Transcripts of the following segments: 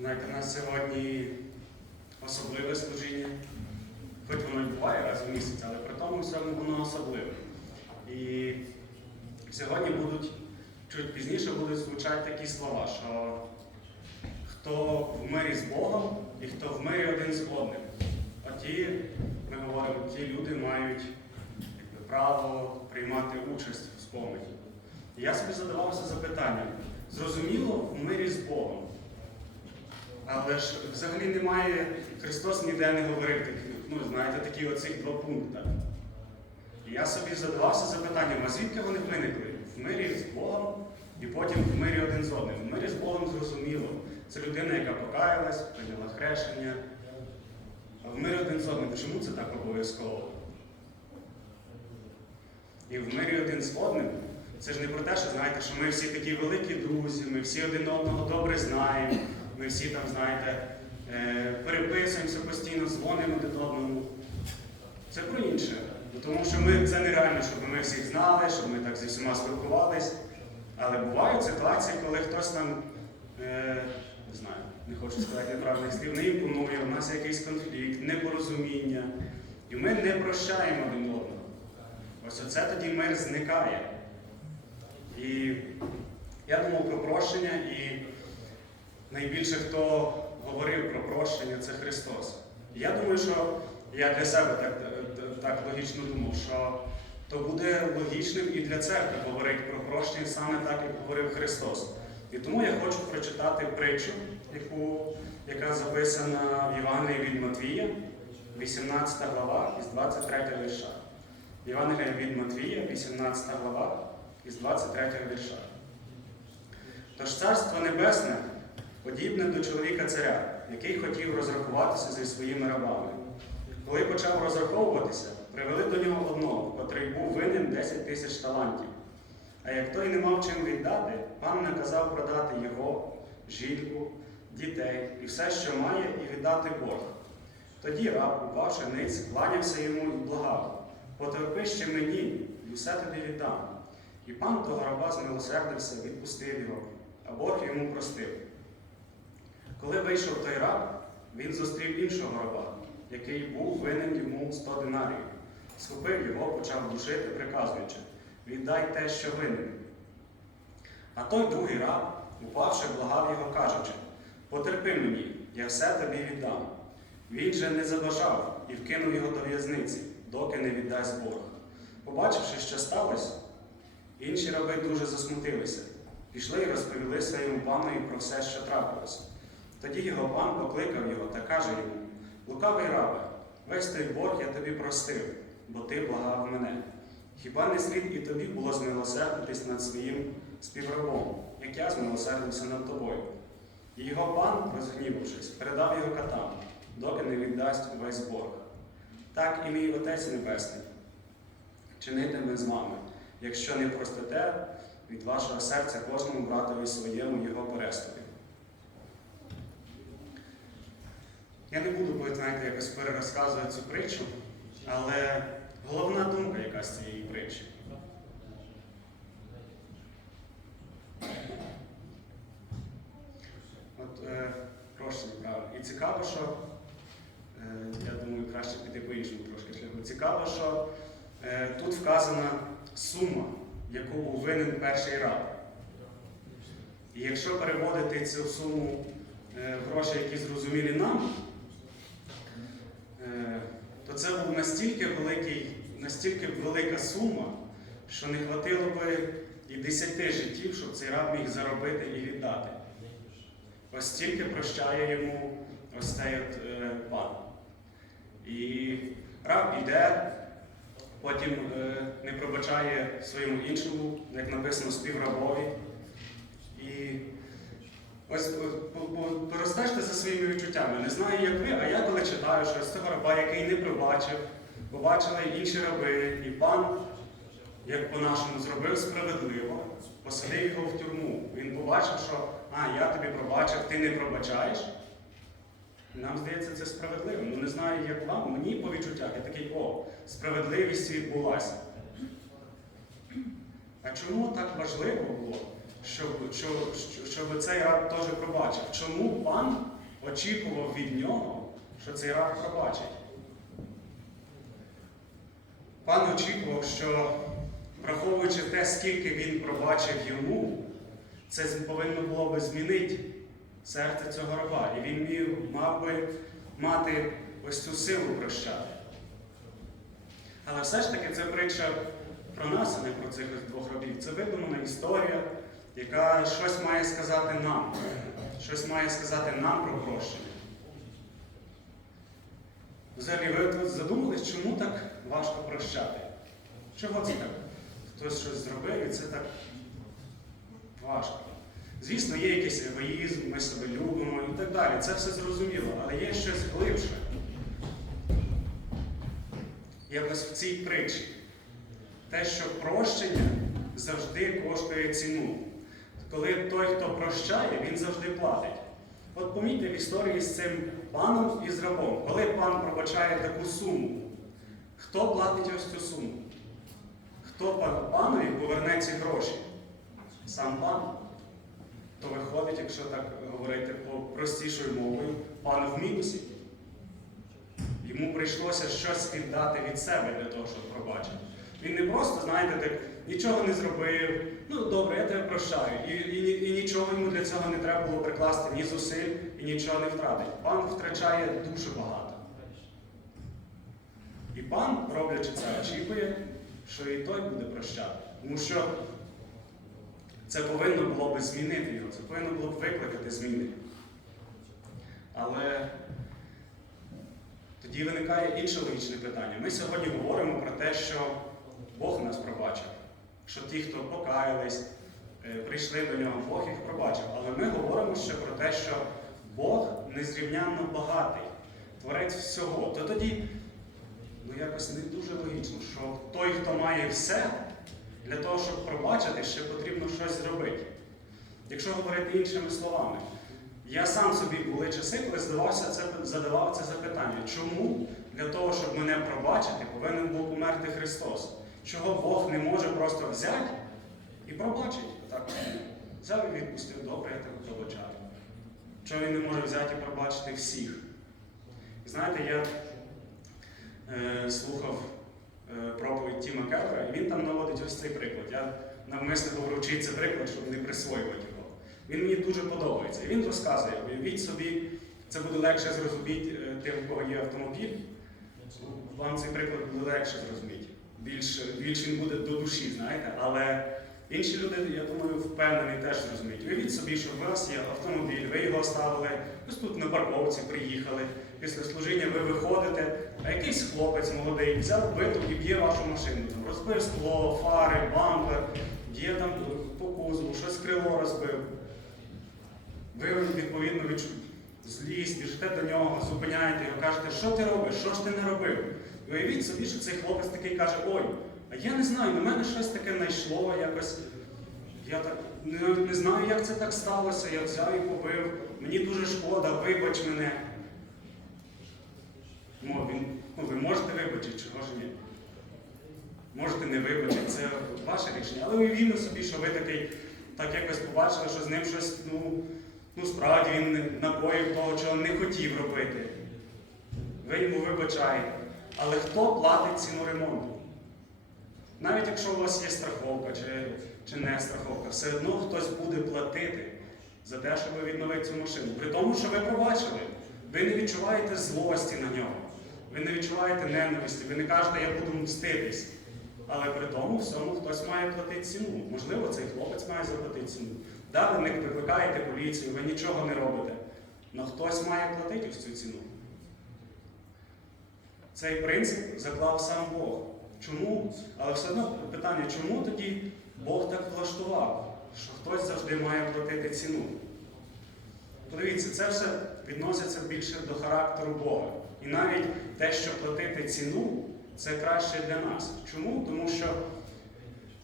Знаєте, у нас сьогодні особливе служіння. Хоч воно й буває раз в місяць, але при тому всьому воно особливе. І сьогодні будуть, чуть пізніше будуть звучати такі слова, що хто в мирі з Богом і хто в мирі один з одним. А ті, ми говоримо, ті люди мають якби, право приймати участь в спомені. І я собі задавався запитанням, зрозуміло, в мирі з Богом. Але ж взагалі немає, Христос ніде не говорив таких, ну, знаєте, такі оцих два пункти. І я собі задавався запитанням, а звідки вони виникли? В мирі з Богом і потім в мирі один з одним. В мирі з Богом зрозуміло. Це людина, яка покаялась, прийняла хрещення. А в мирі один з одним, чому це так обов'язково? І в мирі один з одним це ж не про те, що знаєте, що ми всі такі великі друзі, ми всі один одного добре знаємо, ми всі там, знаєте, е, переписуємося постійно, дзвонимо один одному. Це про інше. Тому що ми, це нереально, щоб ми всіх знали, щоб ми так зі всіма спілкувались. Але бувають ситуації, коли хтось там, е, не знаю, не хочу сказати неправильних слів, не імпонує, у нас якийсь конфлікт, непорозуміння. І ми не прощаємо один одного. Ось оце тоді мир зникає. І я думав про прощення, і найбільше хто говорив про прощення, це Христос. Я думаю, що я для себе так, так логічно думав, що то буде логічним і для церкви говорити про прощення саме так, як говорив Христос. І тому я хочу прочитати притчу, яку, яка записана в Євангелії від Матвія, 18 глава із 23 вірша. Євангелія від Матвія, 18 глава із 23 вірша. Тож Царство Небесне подібне до чоловіка царя, який хотів розрахуватися зі своїми рабами. Коли почав розраховуватися, привели до нього одного, котрий був винен 10 тисяч талантів. А як той не мав чим віддати, пан наказав продати його, жінку, дітей і все, що має, і віддати борг. Тоді раб, упавши ниць, кланявся йому і благав, потерпи ще мені, і все тобі віддам. І пан того раба змилосердився, відпустив його, а Бог йому простив. Коли вийшов той раб, він зустрів іншого раба, який був винен йому 100 динарів. Схопив його, почав душити, приказуючи, віддай те, що винен. А той другий раб, упавши, благав його, кажучи, потерпи мені, я все тобі віддам. Він же не забажав і вкинув його до в'язниці, доки не віддасть Бог. Побачивши, що сталося, інші раби дуже засмутилися, пішли і розповіли своєму панові про все, що трапилося. Тоді його пан покликав його та каже йому: Лукавий рабе, весь той борг я тобі простив, бо ти благав мене. Хіба не слід і тобі було змилосердитись над своїм співрабом, як я змилосердився над тобою? І його пан, розгнівавшись, передав його катам, доки не віддасть увесь борг. Так і мій Отець Небесний чинитиме з вами, якщо не простите від вашого серця кожному братові своєму його переступі. Я не буду, ви знаєте, якось перерозказувати цю притчу, але головна думка якась цієї притчі. От, е, прошу, правильно. І цікаво, що, е, я думаю, краще піти по іншому трошки шляху. Цікаво, що е, тут вказана сума, яку був винен перший раб. І якщо переводити цю суму е, в гроші, які зрозумілі нам, це був настільки великий, настільки велика сума, що не хватило би і десяти життів, щоб цей раб міг заробити і віддати. Ось стільки прощає йому ось цей от, е, пан. І раб іде, потім е, не пробачає своєму іншому, як написано, співрабові. І ось е, по- по- порозтежте за своїми відчуттями. Не знаю, як ви, а я коли читаю, що з цього раба, який не пробачив, побачили інші раби, і пан, як по-нашому, зробив справедливо, посадив його в тюрму. Він побачив, що а, я тобі пробачив, ти не пробачаєш. Нам здається, це справедливо. Ну не знаю, як вам, мені по відчуттях я такий, о, справедливість відбулася. А чому так важливо було, щоб, щоб, щоб цей раб теж пробачив. Чому пан очікував від нього, що цей раб пробачить? Пан очікував, що, враховуючи те, скільки він пробачив йому, це повинно було би змінити серце цього раба. І він міг, мав би мати ось цю силу прощати. Але все ж таки це притча про нас, а не про цих двох рабів. Це видумана історія, яка щось має сказати нам, щось має сказати нам про прощення. Взагалі, ви тут задумались, чому так важко прощати? Чого це так? Хтось щось зробив і це так важко. Звісно, є якийсь егоїзм, ми себе любимо і так далі. Це все зрозуміло, але є щось глибше. Якось в цій притчі. Те, що прощення завжди коштує ціну. Коли той, хто прощає, він завжди платить. От помітьте в історії з цим паном і з рабом, коли пан пробачає таку суму, хто платить ось цю суму? Хто панові поверне ці гроші? Сам пан. То виходить, якщо так говорити по простішою мовою, пан в мінусі. Йому прийшлося щось віддати від себе для того, щоб пробачити. Він не просто, знаєте, так нічого не зробив. Ну добре, я тебе прощаю. І, і, і нічого йому для цього не треба було прикласти, ні зусиль, і нічого не втратить. Пан втрачає дуже багато. І пан, роблячи це, очікує, що і той буде прощати. Тому що це повинно було би змінити його, це повинно було б викликати зміни. Але тоді виникає інше логічне питання. Ми сьогодні говоримо про те, що Бог нас пробачив, що ті, хто покаялись, е, прийшли до нього, Бог їх пробачив. Але ми говоримо ще про те, що Бог незрівнянно багатий, творець всього. То тоді ну, якось не дуже логічно, що той, хто має все, для того, щоб пробачити, ще потрібно щось зробити. Якщо говорити іншими словами, я сам собі були часи, коли здавався це, задавав це запитання, чому для того, щоб мене пробачити, повинен був померти Христос? Чого Бог не може просто взяти і пробачити? Так, взяв і відпустив, добре, я тебе пробачаю. Чого він не може взяти і пробачити всіх? Знаєте, я е, слухав е, проповідь Тіма Келлера, і він там наводить ось цей приклад. Я навмисно говорю, чий це приклад, щоб не присвоювати його. Він мені дуже подобається. І він розказує, уявіть собі, це буде легше зрозуміти е, тим, у кого є автомобіль. Вам цей приклад буде легше зрозуміти. Більш, більш він буде до душі, знаєте. Але інші люди, я думаю, впевнені теж зрозуміють. Уявіть собі, що у вас є автомобіль, ви його ставили, ось тут на парковці приїхали. Після служіння ви виходите, а якийсь хлопець молодий взяв биту і б'є вашу машину. Там, розбив скло, фари, бампер, б'є там по кузову, щось крило розбив. Ви відповідно відчу... злість, біжите до нього, зупиняєте його, кажете, що ти робиш, що ж ти не робив? Уявіть собі, що цей хлопець такий каже, ой, а я не знаю, на мене щось таке знайшло, якось. Я так не, не знаю, як це так сталося, я взяв і побив, мені дуже шкода, вибач мене. Ну, він, ну, ви можете вибачити, чого ж ні? Можете не вибачити, це ваше рішення. Але уявімо собі, що ви такий, так якось побачили, що з ним щось, ну, ну справді він накоїв того, чого не хотів робити. Ви йому вибачаєте. Але хто платить ціну ремонту? Навіть якщо у вас є страховка чи, чи не страховка, все одно хтось буде платити за те, щоб відновити цю машину. При тому, що ви пробачили, ви не відчуваєте злості на нього, ви не відчуваєте ненависті, ви не кажете, я буду мститись. Але при тому всьому хтось має платити ціну. Можливо, цей хлопець має заплатити ціну. Да, ви не викликаєте поліцію, ви нічого не робите. Але хтось має платити ось цю ціну. Цей принцип заклав сам Бог. Чому? Але все одно питання, чому тоді Бог так влаштував, що хтось завжди має платити ціну? Подивіться, це все відноситься більше до характеру Бога. І навіть те, що платити ціну, це краще для нас. Чому? Тому що,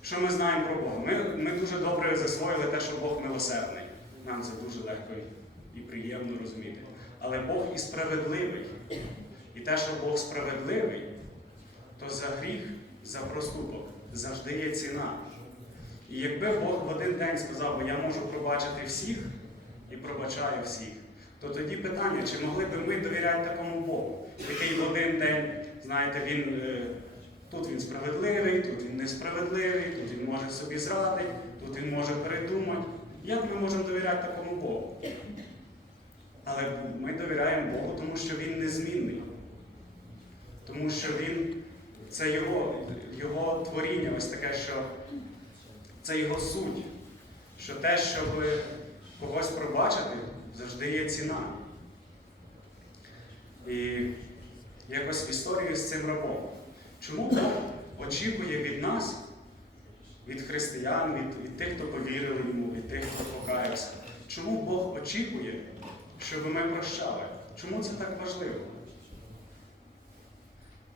що ми знаємо про Бога? Ми, ми дуже добре засвоїли те, що Бог милосердний. Нам це дуже легко і приємно розуміти. Але Бог і справедливий. Те, що Бог справедливий, то за гріх, за проступок завжди є ціна. І якби Бог в один день сказав, би, я можу пробачити всіх і пробачаю всіх, то тоді питання, чи могли б ми довіряти такому Богу, який в один день, знаєте, він е, тут він справедливий, тут він несправедливий, тут він може собі зрадити, тут він може передумати. Як ми можемо довіряти такому Богу? Але ми довіряємо Богу, тому що Він незмінний. Тому що Він це Його, його творіння, ось таке, що це Його суть. Що те, щоб когось пробачити, завжди є ціна. І якось в історії з цим рабом. Чому Бог очікує від нас, від християн, від, від тих, хто повірив йому, від тих, хто покаявся? Чому Бог очікує, щоб ми прощали? Чому це так важливо?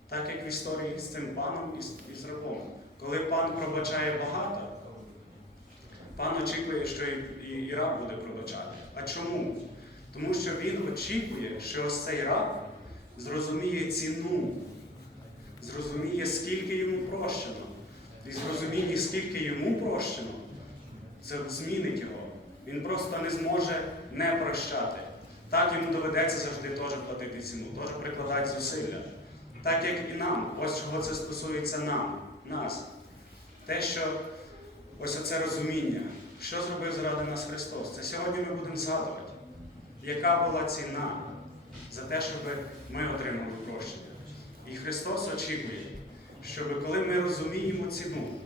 Так як в історії з цим паном і з, рабом. Коли пан пробачає багато, пан очікує, що і, і, і раб буде пробачати. А чому? Тому що він очікує, що ось цей раб зрозуміє ціну, зрозуміє, скільки йому прощено. І зрозуміння, скільки йому прощено, це змінить його. Він просто не зможе не прощати. Так йому доведеться завжди теж платити ціну, теж прикладати зусилля. Так як і нам, ось чого це стосується нам, нас. Те, що ось оце розуміння, що зробив заради нас Христос. Це сьогодні ми будемо згадувати, яка була ціна за те, щоб ми отримали прощення. І Христос очікує, щоб коли ми розуміємо ціну,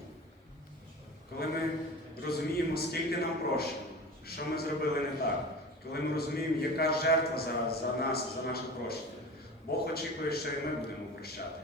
коли ми розуміємо, скільки нам прощено, що ми зробили не так, коли ми розуміємо, яка жертва зараз за нас, за наше прощення, Бог очікує, що і ми будемо прощати.